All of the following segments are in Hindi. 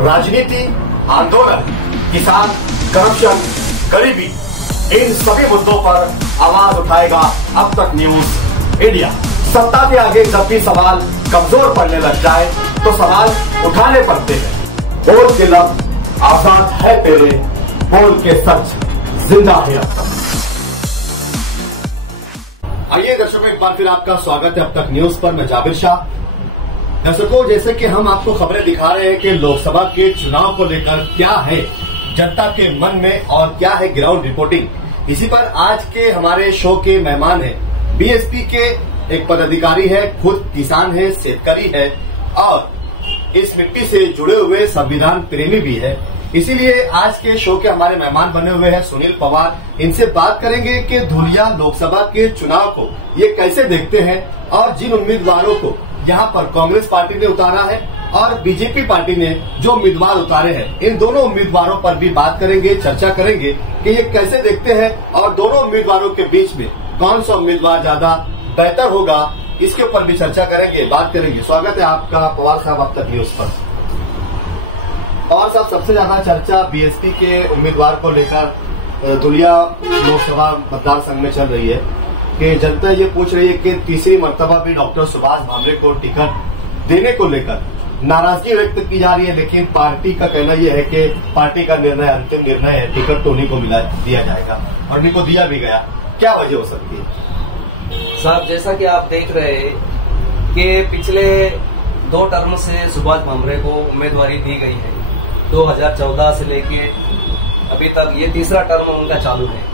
राजनीति, आंदोलन, किसान, करप्शन, गरीबी, इन सभी मुद्दों पर आवाज उठाएगा अब तक न्यूज इंडिया। सत्ता के आगे जब भी सवाल कमजोर पड़ने लग जाए तो सवाल उठाने पड़ते हैं। बोल के लफ्ज आजाद है तेरे, बोल के सच जिंदा है अब तक। आइए दर्शकों, एक बार फिर आपका स्वागत है अब तक न्यूज पर। मैं जाबिर शाह। दर्शकों, जैसे कि हम आपको खबरें दिखा रहे हैं कि लोकसभा के चुनाव को लेकर क्या है जनता के मन में और क्या है ग्राउंड रिपोर्टिंग, इसी पर आज के हमारे शो के मेहमान हैं। बीएसपी के एक पदाधिकारी है, खुद किसान है, शेतकारी है और इस मिट्टी से जुड़े हुए संविधान प्रेमी भी है। इसीलिए आज के शो के हमारे मेहमान बने हुए हैं सुनील पवार। इनसे बात करेंगे कि धुलिया लोकसभा के चुनाव को ये कैसे देखते हैं और जिन उम्मीदवारों को यहाँ पर कांग्रेस पार्टी ने उतारा है और बीजेपी पार्टी ने जो उम्मीदवार उतारे हैं, इन दोनों उम्मीदवारों पर भी बात करेंगे, चर्चा करेंगे कि ये कैसे देखते हैं और दोनों उम्मीदवारों के बीच में कौन सा उम्मीदवार ज्यादा बेहतर होगा, इसके ऊपर भी चर्चा करेंगे, बात करेंगे। स्वागत है आपका पवार साहब अब तक न्यूज पर। और साहब, सबसे ज्यादा चर्चा बीएसपी के उम्मीदवार को लेकर धुलिया लोकसभा मतदार संघ में चल रही है कि जनता ये पूछ रही है कि तीसरी मर्तबा भी डॉक्टर सुभाष भामरे को टिकट देने को लेकर नाराजगी व्यक्त की जा रही है, लेकिन पार्टी का कहना यह है कि पार्टी का निर्णय अंतिम निर्णय है, टिकट तो उन्हीं को दिया जाएगा और उन्हीं को दिया भी गया। क्या वजह हो सकती है साहब? जैसा कि आप देख रहे हैं कि पिछले 2 टर्म से सुभाष भामरे को उम्मीदवारी दी गई है। 2014 से लेके अभी तक ये तीसरा टर्म उनका चालू है।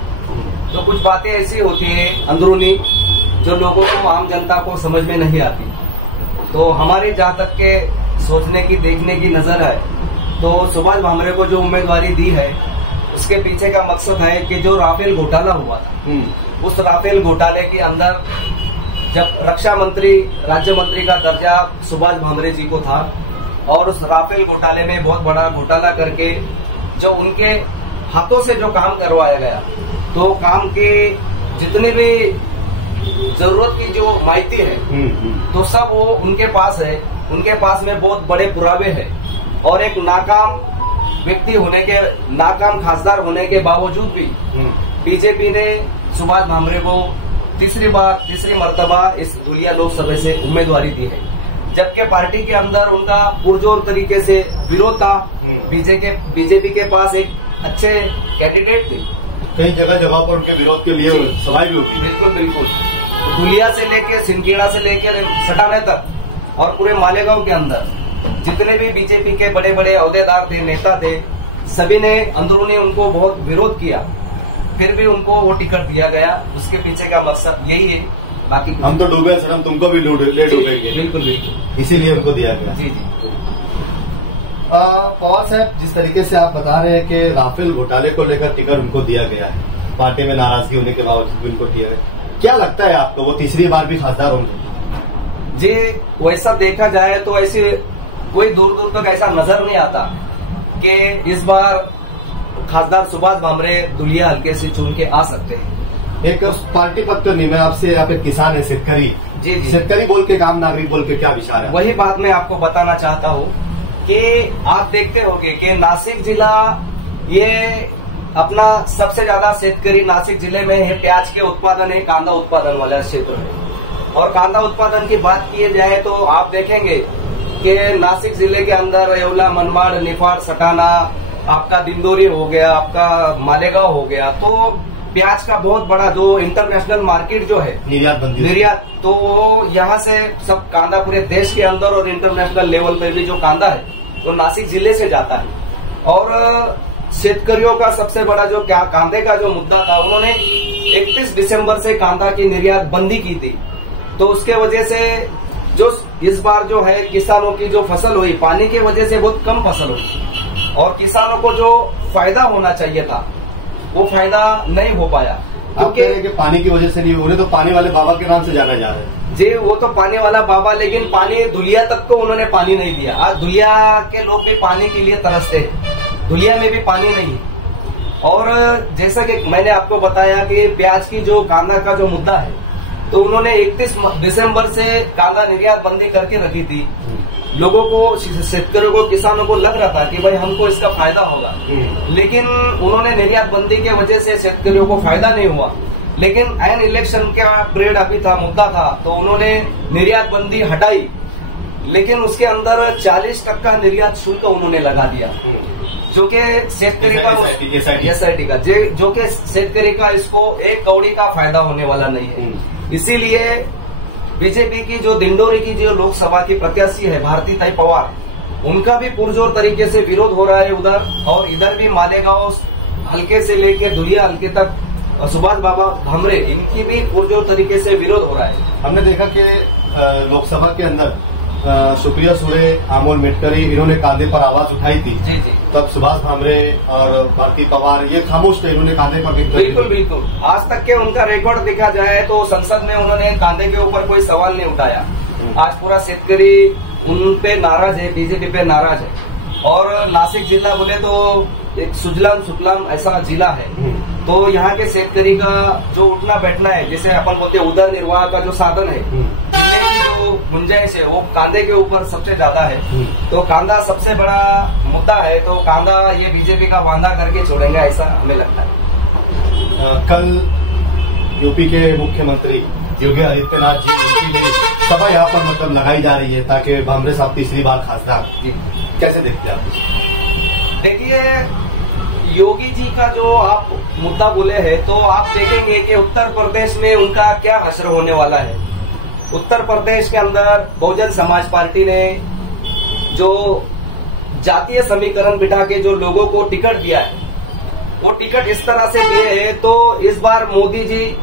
तो कुछ बातें ऐसी होती है अंदरूनी जो लोगों को, आम जनता को समझ में नहीं आती। तो हमारी जहाँ तक के सोचने की, देखने की नजर है, तो सुभाष भामरे को जो उम्मीदवारी दी है उसके पीछे का मकसद है कि जो राफेल घोटाला हुआ था, उस राफेल घोटाले के अंदर जब रक्षा मंत्री, राज्य मंत्री का दर्जा सुभाष भामरे जी को था और उस राफेल घोटाले में बहुत बड़ा घोटाला करके जो उनके हाथों से जो काम करवाया गया, तो काम के जितने भी जरूरत की जो माहिती है तो सब वो उनके पास है। उनके पास में बहुत बड़े पुरावे हैं और एक नाकाम व्यक्ति होने के, नाकाम खासदार होने के बावजूद भी बीजेपी ने सुभाष भामरे को तीसरी मर्तबा इस धुलिया लोकसभा से उम्मीदवारी दी है, जबकि पार्टी के अंदर उनका पुरजोर तरीके से विरोध था। बीजेपी के पास एक अच्छे कैंडिडेट थे, कई जगह पर उनके विरोध के लिए सभाएं भी होती। बिल्कुल। धुलिया से लेकर सिंदखेड़ा से लेकर सटाने तक और पूरे मालेगांव के अंदर जितने भी बीजेपी के बड़े बड़े अहदेदार थे, नेता थे, सभी ने अंदरूनी उनको बहुत विरोध किया, फिर भी उनको वो टिकट दिया गया। उसके पीछे का मकसद यही है। बाकी हम तो डूबे सर, हम तुमको भी ले डूबेंगे। बिल्कुल, इसीलिए उनको दिया गया। जी। पवार साहब, जिस तरीके से आप बता रहे हैं कि राफेल घोटाले को लेकर टिकट उनको दिया गया है, पार्टी में नाराजगी होने के बावजूद भी उनको दिया गया, क्या लगता है आपको वो तीसरी बार भी खासदार होंगे? जी, वैसा देखा जाए तो ऐसी कोई दूर तक ऐसा नजर नहीं आता कि इस बार खासदार सुभाष भामरे धुलिया हल्के से चुन के आ सकते हैं। एक पार्टी पद तो नहीं, मैं आपसे, आप एक किसान है, शेतकारी। जी। शेतकारी बोल के, आम नागरिक बोल के क्या विचार है? वही बात मैं आपको बताना चाहता हूँ कि आप देखते होंगे कि नासिक जिला ये अपना सबसे ज्यादा शेतकरी नासिक जिले में है, प्याज के उत्पादन है, कांदा उत्पादन वाला क्षेत्र है। और कांदा उत्पादन की बात की जाए तो आप देखेंगे कि नासिक जिले के अंदर येवला, मनमाड़, निफाड, सटाना, आपका दिंदोरी हो गया, आपका मालेगांव हो गया, तो प्याज का बहुत बड़ा जो इंटरनेशनल मार्केट जो है, निर्यात, तो वो यहाँ से सब कांदा पूरे देश के अंदर और इंटरनेशनल लेवल पर भी जो कांदा है वो नासिक जिले से जाता है। और शेतकरियों का सबसे बड़ा जो कांदे का जो मुद्दा था, उन्होंने 31 दिसंबर से कांदा की निर्यात बंदी की थी। तो उसके वजह से जो इस बार जो है किसानों की जो फसल हुई, पानी की वजह से बहुत कम फसल हुई और किसानों को जो फायदा होना चाहिए था वो फायदा नहीं हो पाया। क्योंकि पानी की वजह से नहीं, उन्हें तो पानी वाले बाबा के नाम से जाना जा रहा है। जी, वो तो पानी वाला बाबा, लेकिन पानी धुलिया तक को उन्होंने पानी नहीं दिया। आज धुलिया के लोग भी पानी के लिए तरसते, धुलिया में भी पानी नहीं। और जैसा कि मैंने आपको बताया कि प्याज की जो कांदा का जो मुद्दा है, तो उन्होंने 31 दिसंबर से कांदा निर्यात बंदी करके रखी थी। लोगों को, शेतकरियों को, किसानों को लग रहा था कि भाई हमको इसका फायदा होगा, लेकिन उन्होंने निर्यात बंदी के वजह से शेतकरियों को फायदा नहीं हुआ। लेकिन एन इलेक्शन का पीरियड अभी था, मुद्दा था, तो उन्होंने निर्यात बंदी हटाई, लेकिन उसके अंदर 40% निर्यात शुल्क उन्होंने लगा दिया, जो कि शेतकरी का SIT का जो कि शेतकरी का इसको 1 कौड़ी का फायदा होने वाला नहीं है। इसीलिए बीजेपी की जो दिंडोरी की जो लोकसभा की प्रत्याशी है भारतीताई पवार, उनका भी पुरजोर तरीके से विरोध हो रहा है उधर, और इधर भी मालेगांव हल्के से लेकर दुलिया हल्के तक सुभाष बाबा भामरे, इनकी भी पुरजोर तरीके से विरोध हो रहा है। हमने देखा कि लोकसभा के अंदर सुप्रिया सुळे, अमोल मिटकरी, इन्होंने कांधे पर आवाज उठाई थी। जी जी। तब सुभाष भामरे और भारती पवार ये खामोश थे, इन्होंने कांधे पर बिल्कुल बिल्कुल। आज तक के उनका रिकॉर्ड देखा जाए तो संसद में उन्होंने कांधे के ऊपर कोई सवाल नहीं उठाया। आज पूरा शेतकरी उन पे नाराज है, बीजेपी पे नाराज है। और नासिक जिला बोले तो एक सुजलाम सुफलाम ऐसा जिला है, तो यहाँ के शेतकरी का जो उठना बैठना है, जैसे अपन बोलते हैं उदर निर्वाह का जो साधन है, जो गुंजाइश है वो कांधे के ऊपर सबसे ज्यादा है। तो कांधा सबसे बड़ा मुद्दा है, तो कांधा ये बीजेपी का वादा करके छोड़ेंगे ऐसा हमें लगता है। कल यूपी के मुख्यमंत्री योगी आदित्यनाथ जी, उनकी भी सभा यहाँ पर मतलब लगाई जा रही है ताकि भामरे साहब तीसरी बार खासदार। कैसे देखते हैं आप? देखिए, योगी जी का जो आप मुद्दा बोले हैं, तो आप देखेंगे कि उत्तर प्रदेश में उनका क्या हश्र होने वाला है। उत्तर प्रदेश के अंदर बहुजन समाज पार्टी ने जो जातीय समीकरण बिठा के जो लोगों को टिकट दिया है, वो टिकट इस तरह से दिए है, तो इस बार मोदी जी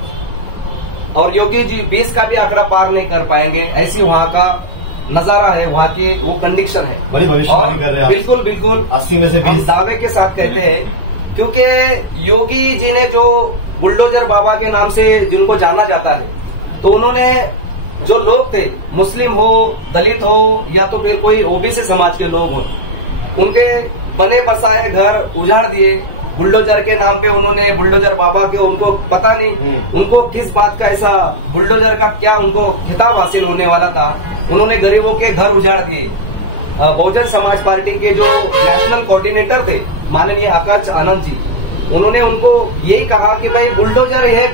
और योगी जी 20 का भी आंकड़ा पार नहीं कर पाएंगे, ऐसी वहाँ का नजारा है, वहाँ की वो कंडीशन है। बड़ी भविष्यवाणी कर रहे हैं। बिल्कुल बिल्कुल, 80 में से 20 दावे के साथ कहते हैं, क्योंकि योगी जी ने जो बुलडोजर बाबा के नाम से जिनको जाना जाता है, तो उन्होंने जो लोग थे, मुस्लिम हो, दलित हो, या तो फिर कोई ओबीसी समाज के लोग हो, उनके बने बसाए घर उजाड़ दिए। बुलडोजर के नाम पे उन्होंने, बुलडोजर बाबा के, उनको पता नहीं उनको किस बात का ऐसा बुलडोजर का क्या उनको खिताब हासिल होने वाला था, उन्होंने गरीबों के घर उजाड़ दिए। बहुजन समाज पार्टी के जो नेशनल कोऑर्डिनेटर थे माननीय आकाश आनंद जी, उन्होंने उनको यही कहा कि भाई बुलडोजर ये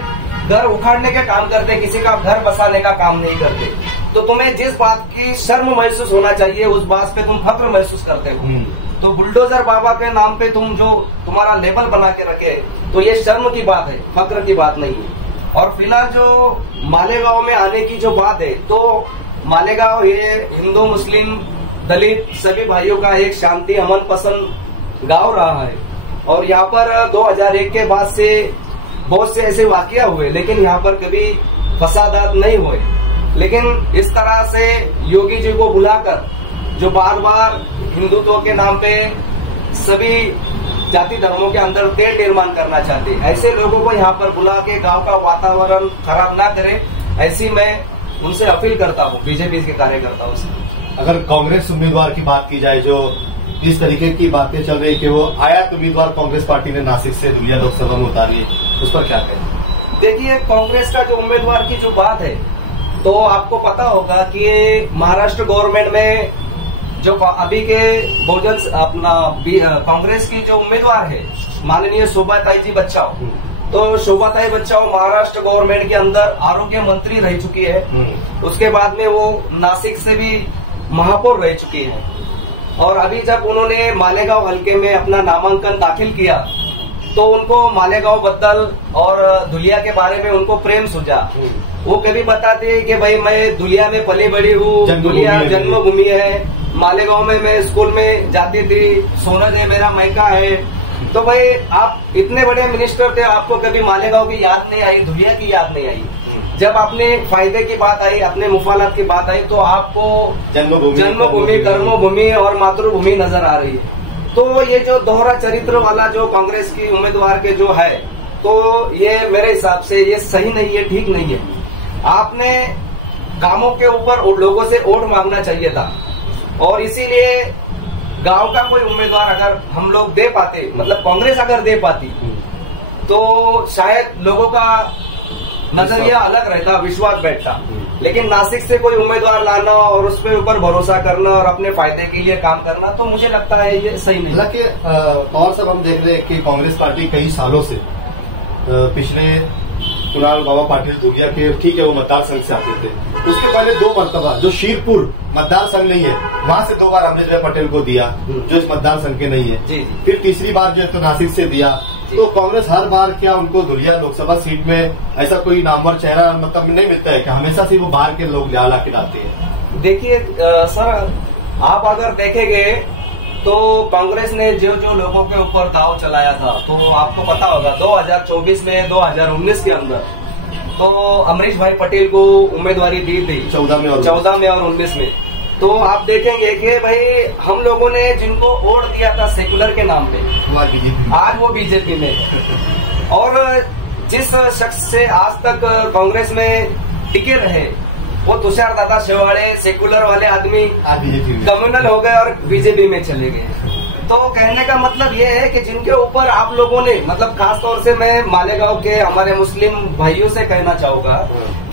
घर उखाड़ने के काम करते, किसी का घर बसाने का काम नहीं करते, तो तुम्हें जिस बात की शर्म महसूस होना चाहिए उस बात पे तुम फक्र महसूस करते हो। तो बुलडोजर बाबा के नाम पे तुम जो तुम्हारा लेबल बना के रखे, तो ये शर्म की बात है, फक्र की बात नहीं है। और फिलहाल जो मालेगांव में आने की जो बात है, तो मालेगांव ये हिंदू मुस्लिम दलित सभी भाइयों का एक शांति अमन पसंद गांव रहा है, और यहाँ पर 2001 के बाद से बहुत से ऐसे वाकया हुए, लेकिन यहाँ पर कभी फसादात नहीं हुए। लेकिन इस तरह से योगी जी को बुलाकर जो बार बार हिंदुत्व के नाम पे सभी जाति धर्मों के अंदर तेल निर्माण करना चाहते, ऐसे लोगों को यहाँ पर बुला के गांव का वातावरण खराब ना करे, ऐसी मैं उनसे अपील करता हूँ, बीजेपी के कार्यकर्ताओं से। अगर कांग्रेस उम्मीदवार की बात की जाए, जो इस तरीके की बातें चल रही कि वो आयात उम्मीदवार कांग्रेस पार्टी ने नासिक से दुलिया लोकसभा में उतारी, उस पर क्या कहें? देखिए, कांग्रेस का जो उम्मीदवार की जो बात है, तो आपको पता होगा कि महाराष्ट्र गवर्नमेंट में जो अभी के बहुजन अपना कांग्रेस की जो उम्मीदवार है माननीय शोभाताई जी बच्चाओ, तो शोभाताई बच्चाओ महाराष्ट्र गवर्नमेंट के अंदर आरोग्य मंत्री रह चुकी है। उसके बाद में वो नासिक से भी महापौर रह चुकी है, और अभी जब उन्होंने मालेगांव हल्के में अपना नामांकन दाखिल किया, तो उनको मालेगांव बद्दल और दुलिया के बारे में उनको प्रेम सूझा। वो कभी बताते कि भाई मैं दुलिया में पली बड़ी हूँ, दुलिया जन्मभूमि है, मालेगांव में मैं स्कूल में जाती थी, सोनज है मेरा मायका है। तो भाई आप इतने बड़े मिनिस्टर थे, आपको कभी मालेगांव की याद नहीं आई, दुलिया की याद नहीं आई। जब अपने फायदे की बात आई, अपने मुफालात की बात आई, तो आपको जन्मभूमि, कर्मभूमि और मातृभूमि नजर आ रही है। तो ये जो दोहरा चरित्र वाला जो कांग्रेस की उम्मीदवार के जो है, तो ये मेरे हिसाब से ये सही नहीं है, ठीक नहीं है। आपने कामों के ऊपर लोगों से वोट मांगना चाहिए था, और इसीलिए गांव का कोई उम्मीदवार अगर हम लोग दे पाते, मतलब कांग्रेस अगर दे पाती, तो शायद लोगों का नजरिया अलग रहता, विश्वास बैठता। लेकिन नासिक से कोई उम्मीदवार लाना और उस पे ऊपर भरोसा करना और अपने फायदे के लिए काम करना, तो मुझे लगता है ये सही नहीं। हालांकि और सब हम देख रहे हैं कि कांग्रेस पार्टी कई सालों से पिछले कुणाल बाबा पाटिल धुलिया के, ठीक है वो मतदार संघ से आते थे, उसके पहले 2 मरतबा जो शीरपुर मतदार संघ नहीं है वहां से 2 बार अमरीश भाई पटेल को दिया जो इस मतदार संघ के नहीं है जी। फिर तीसरी बार जो है तो नासिक से दिया। तो कांग्रेस हर बार क्या उनको धुलिया लोकसभा सीट में ऐसा कोई नामवर चेहरा मतलब नहीं मिलता है कि हमेशा से वो बाहर के लोग ला के लाते हैं? देखिए सर, आप अगर देखेंगे तो कांग्रेस ने जो लोगों के ऊपर दाव चलाया था, तो आपको पता होगा 2024 में 2019 के अंदर तो अमरीश भाई पटेल को उम्मीदवारी दी थी 14 में और 19 में। तो आप देखेंगे कि भाई हम लोगों ने जिनको वोट दिया था सेकुलर के नाम पे, आज वो बीजेपी में है। और जिस शख्स से आज तक कांग्रेस में टिके रहे वो तुषार दादा शेवाड़े, सेकुलर वाले आदमी कम्युनल हो गए और बीजेपी में चले गए। तो कहने का मतलब ये है कि जिनके ऊपर आप लोगों ने, मतलब खास तौर से मैं मालेगांव के हमारे मुस्लिम भाइयों से कहना चाहूंगा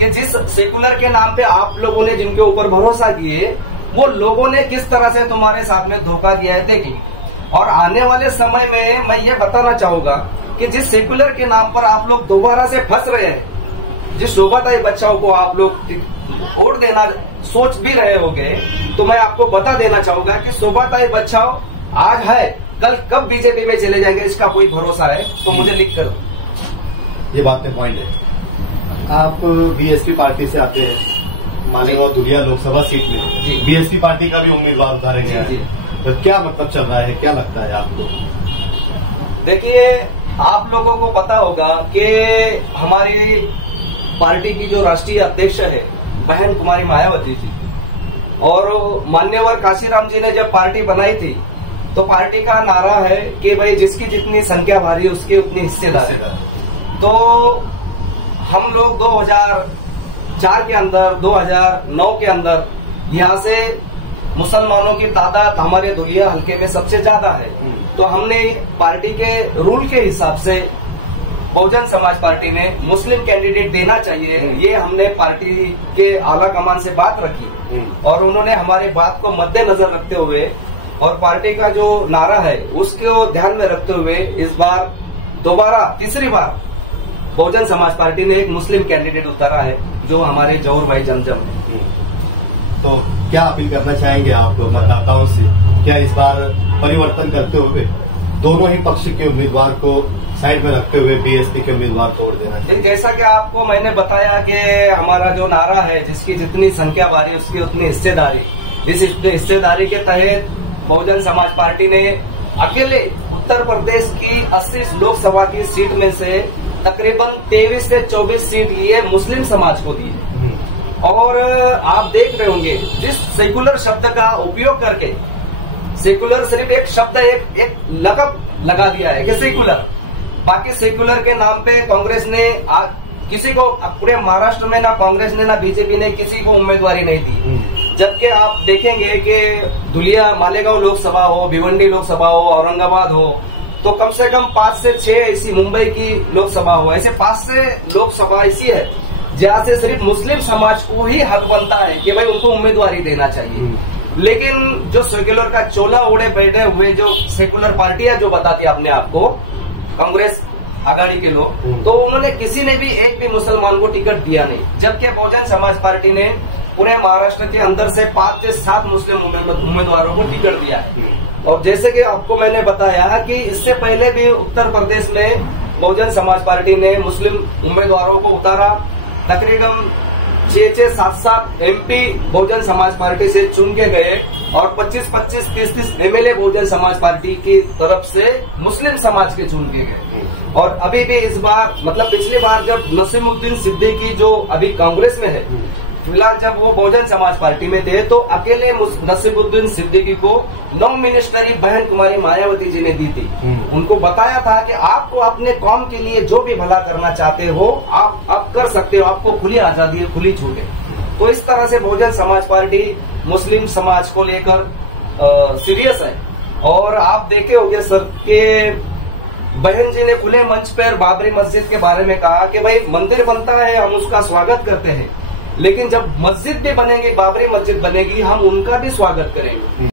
कि जिस सेकुलर के नाम पे आप लोगों ने जिनके ऊपर भरोसा किए, वो लोगों ने किस तरह से तुम्हारे साथ में धोखा दिया है देखिए। और आने वाले समय में मैं ये बताना चाहूंगा कि जिस सेकुलर के नाम पर आप लोग दोबारा से फंस रहे हैं, जिस शोभाताई बच्चाओं को आप लोग वोट देना सोच भी रहे होंगे, तो मैं आपको बता देना चाहूंगा कि शोभाताई बच्चाओं आज है, कल कब बीजेपी में चले जाएंगे इसका कोई भरोसा है? तो मुझे लिख कर ये बात में पॉइंट है। आप बीएसपी पार्टी से आते हैं, मालेगांव धुलिया लोकसभा सीट में बीएसपी पार्टी का भी उम्मीदवार उतारे गया है, तो क्या मतलब चल रहा है, क्या लगता है आपको? देखिए, आप लोगों को पता होगा कि हमारी पार्टी की जो राष्ट्रीय अध्यक्ष है बहन कुमारी मायावती जी, और मान्यवर काशीराम जी ने जब पार्टी बनाई थी तो पार्टी का नारा है कि भाई जिसकी जितनी संख्या भारी उसकी उतनी हिस्सेदार। तो हम लोग 2004 के अंदर, 2009 के अंदर यहाँ से मुसलमानों की तादाद हमारे धुलिया हल्के में सबसे ज्यादा है। तो हमने पार्टी के रूल के हिसाब से बहुजन समाज पार्टी ने मुस्लिम कैंडिडेट देना चाहिए, ये हमने पार्टी के आला कमान से बात रखी और उन्होंने हमारी बात को मद्देनजर रखते हुए और पार्टी का जो नारा है उसको ध्यान में रखते हुए इस बार दोबारा तीसरी बार बहुजन समाज पार्टी ने एक मुस्लिम कैंडिडेट उतारा है जो हमारे जौहर भाई जमजम है। तो क्या अपील करना चाहेंगे आप मतदाताओं से? क्या इस बार परिवर्तन करते हुए दोनों ही पक्ष के उम्मीदवार को साइड में रखते हुए बीएसपी के उम्मीदवार को वोट देना चाहिए? जैसा कि आपको मैंने बताया कि हमारा जो नारा है जिसकी जितनी संख्या भारी उसकी उतनी हिस्सेदारी, इस हिस्सेदारी के तहत बहुजन समाज पार्टी ने अकेले उत्तर प्रदेश की 80 लोकसभा की सीट में से तकरीबन 23 से 24 सीट ये मुस्लिम समाज को दी है। और आप देख रहे होंगे जिस सेकुलर शब्द का उपयोग करके, सेकुलर सिर्फ एक शब्द, एक लकब लगा दिया है कि सेकुलर, बाकी सेकुलर के नाम पे कांग्रेस ने किसी को, पूरे महाराष्ट्र में ना कांग्रेस ने ना बीजेपी ने किसी को उम्मीदवारी नहीं दी। जबकि आप देखेंगे कि धुलिया मालेगांव लोकसभा हो, भिवंडी लोकसभा हो, औरंगाबाद हो, तो कम से कम 5 से 6 ऐसी, मुंबई की लोकसभा हो, ऐसे 5 से लोकसभा ऐसी है जहाँ से सिर्फ मुस्लिम समाज को ही हक बनता है कि भाई उनको उम्मीदवारी देना चाहिए। लेकिन जो सेकुलर का चोला ओढ़े बैठे हुए जो सेकुलर पार्टियां जो बताती है अपने आप को, कांग्रेस आघाड़ी के लोग, तो उन्होंने किसी ने भी एक भी मुसलमान को टिकट दिया नहीं। जबकि बहुजन समाज पार्टी ने पूरे महाराष्ट्र के अंदर से 5 से 7 मुस्लिम उम्मीदवारों को टिकट दिया है। और जैसे कि आपको मैंने बताया कि इससे पहले भी उत्तर प्रदेश में बहुजन समाज पार्टी ने मुस्लिम उम्मीदवारों को उतारा। तकरीबन 6-6, 7-7 MP बहुजन समाज पार्टी से चुन के गए और 25-25, 30-30 MLA बहुजन समाज पार्टी की तरफ से मुस्लिम समाज के चुन के गए। और अभी भी इस बार, मतलब पिछली बार जब नसीमुद्दीन सिद्दीकी जो अभी कांग्रेस में है, फिलहाल जब वो बहुजन समाज पार्टी में थे, तो अकेले नसीमुद्दीन सिद्दीकी को 9 मिनिस्टरी बहन कुमारी मायावती जी ने दी थी। उनको बताया था कि आपको अपने कौम के लिए जो भी भला करना चाहते हो आप कर सकते हो, आपको खुली आजादी है, खुली छूट है। तो इस तरह से बहुजन समाज पार्टी मुस्लिम समाज को लेकर सीरियस है। और आप देखे होंगे सर के बहन जी ने खुले मंच पर बाबरी मस्जिद के बारे में कहा कि भाई मंदिर बनता है, हम उसका स्वागत करते हैं, लेकिन जब मस्जिद भी बनेगी, बाबरी मस्जिद बनेगी, हम उनका भी स्वागत करेंगे।